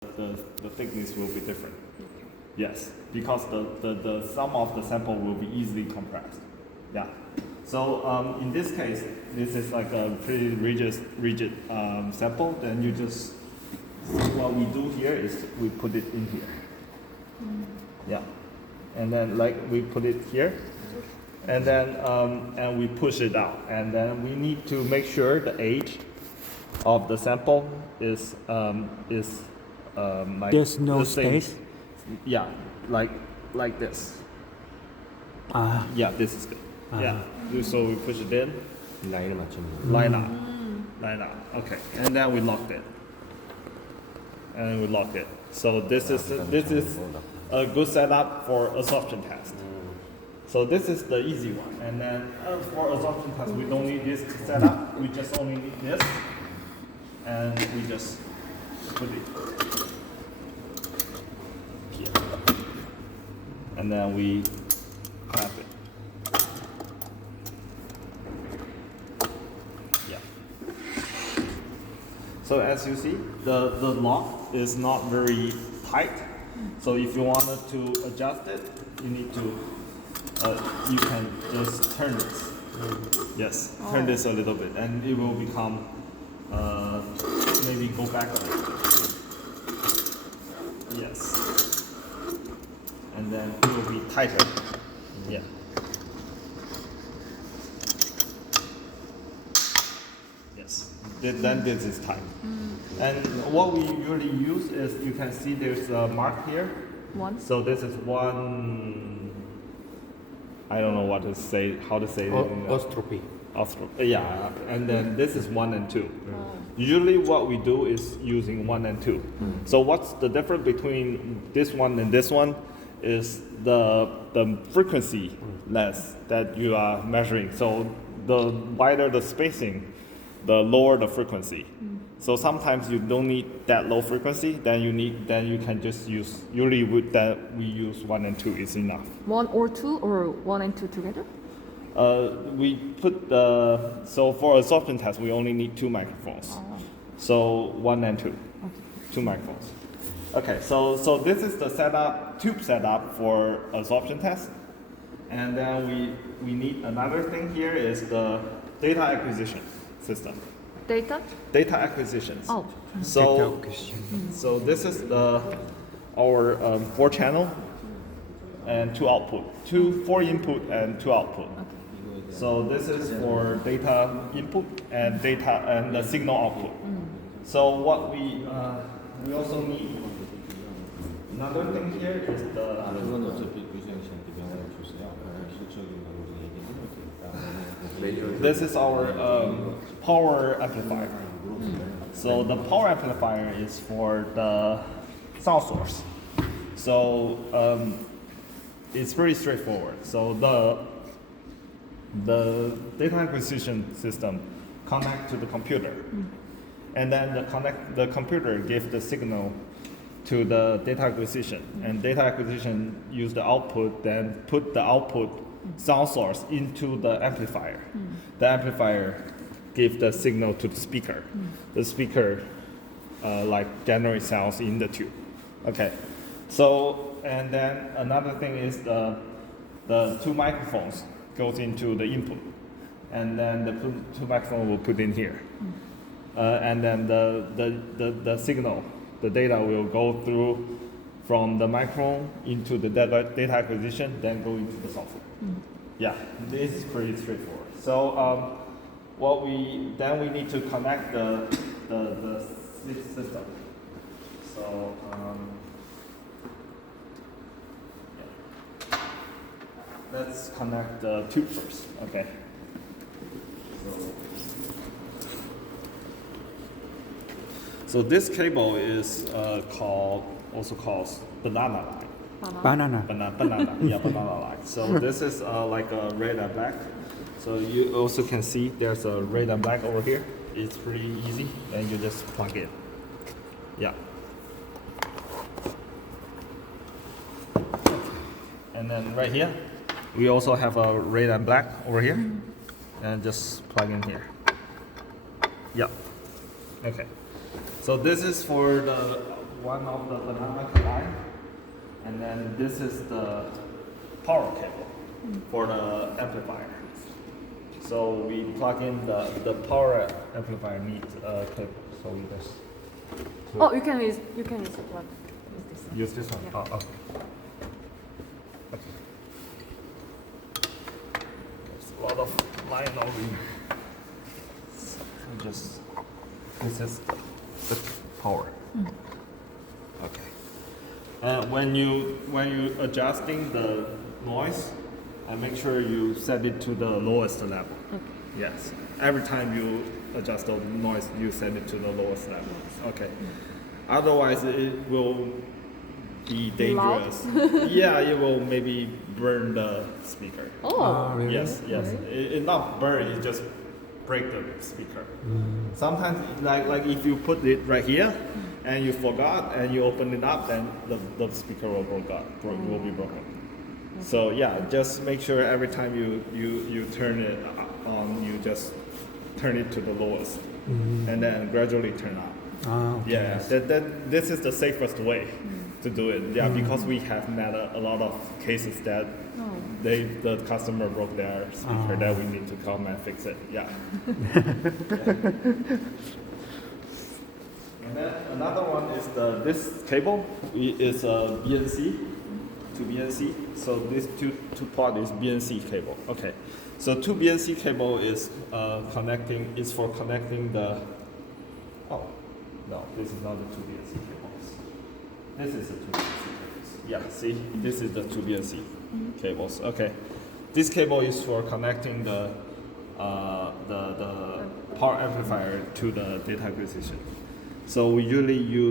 the thickness will be different. Yes, because the sum of the sample will be easily compressed. Yeah. So in this case, this is like a pretty rigid sample. Then you just, what we do here is we put it in here. Yeah. And then like we put it here, and then and we push it out. And then we need to make sure the age of the sample is like There's no the same. space. Yeah, like this. Yeah, this is good. Yeah. So we push it in. 라인을 맞추는 Line up. Line up. Okay. And then we locked it. And we lock it. So this is a good setup for absorption test. So this is the easy one. And then for absorption test, we don't need this setup. We just only need this. And we just put it here. And then we clamp it. Yeah. So as you see, the lock is not very tight. So if you wanted to adjust it, you need to, you can just turn this. Yes, turn this a little bit, and it will become, maybe go back a little bit. Yes. And then it will be tighter. Yeah. Yes. Then this is tight. And what we usually use is, you can see there's a mark here. One. So this is one, I don't know what to say, how to say it. 어스트로피. Yeah, and then this is 1 and 2. Usually what we do is using 1 and 2. So what's the difference between this one and this one is the frequency length that you are measuring. So the wider the spacing, the lower the frequency. So sometimes you don't need that low frequency, then you can just use, usually with that we use 1 and 2 is enough. 1 or 2 or 1 and 2 together? We put so for absorption test, we only need 2 microphones. So 1 and 2, Okay. 2 microphones. Okay, so this is the tube setup for absorption test. And then we need another thing here is the data acquisition system. Data acquisitions. Oh. So this is our 4 channel and 2 output, 4 input and 2 output. So this is for data input and the signal output. So what we also need, another thing here is 그건 어차피 위생 시한테 명을 주세요. 실적인 거로 얘기는 this is our power amplifier. So the power amplifier is for the sound source. So it's pretty straightforward. So the data acquisition system connect to the computer, and then the computer gives the signal to the data acquisition, and data acquisition use the output, then put the output sound source into the amplifier. The amplifier gives the signal to the speaker. The speaker like generate sounds in the tube. Okay, so and then another thing is the 2 microphones goes into the input, and then the 2 microphones will put in here, and then the signal, the data will go through from the microphone into the data acquisition, then go into the software. Yeah, this is pretty straightforward. So we need to connect the system. So let's connect the tube first. Okay. So this cable is also called banana line. Banana. Banana, yeah, banana line. So this is like a red and black. So you also can see there's a red and black over here. It's pretty easy, and you just plug it. Yeah. And then right here, we also have a red and black over here, and just plug in here. Yeah. Okay. So this is for one of the banana line, and then this is the power cable for the amplifier. So we plug in the power amplifier needs a cable. So we just Oh, you can use what? Use this. use this one. Yeah. Oh, okay. There's a lot of line only. So just this is the power. Okay. When you adjusting the noise, make sure you set it to the lowest level. Okay. Yes. Every time you adjust the noise, you set it to the lowest level. Okay. Otherwise, it will be dangerous. Yeah, it will maybe burn the speaker. Oh. Really? Yes, yes. Really? It not burn, it just break the speaker. Sometimes, like if you put it right here, and you forgot, and you open it up, then the speaker will will be broken. So yeah, just make sure every time you turn it on, you just turn it to the lowest, and then gradually turn up. Ah, okay. Yeah, this is the safest way to do it. Yeah, because we have met a lot of cases that Oh. the customer broke their speaker, that we need to come and fix it. Yeah. And then another one is this cable is a BNC to BNC. So this two part is BNC cable. Okay. So two BNC cable is for connecting the. Oh, no, this is not the two BNC cables. This is the two BNC cables. Yeah, see, this is the two BNC cables. Okay. This cable is for connecting the power amplifier to the data acquisition. So we usually use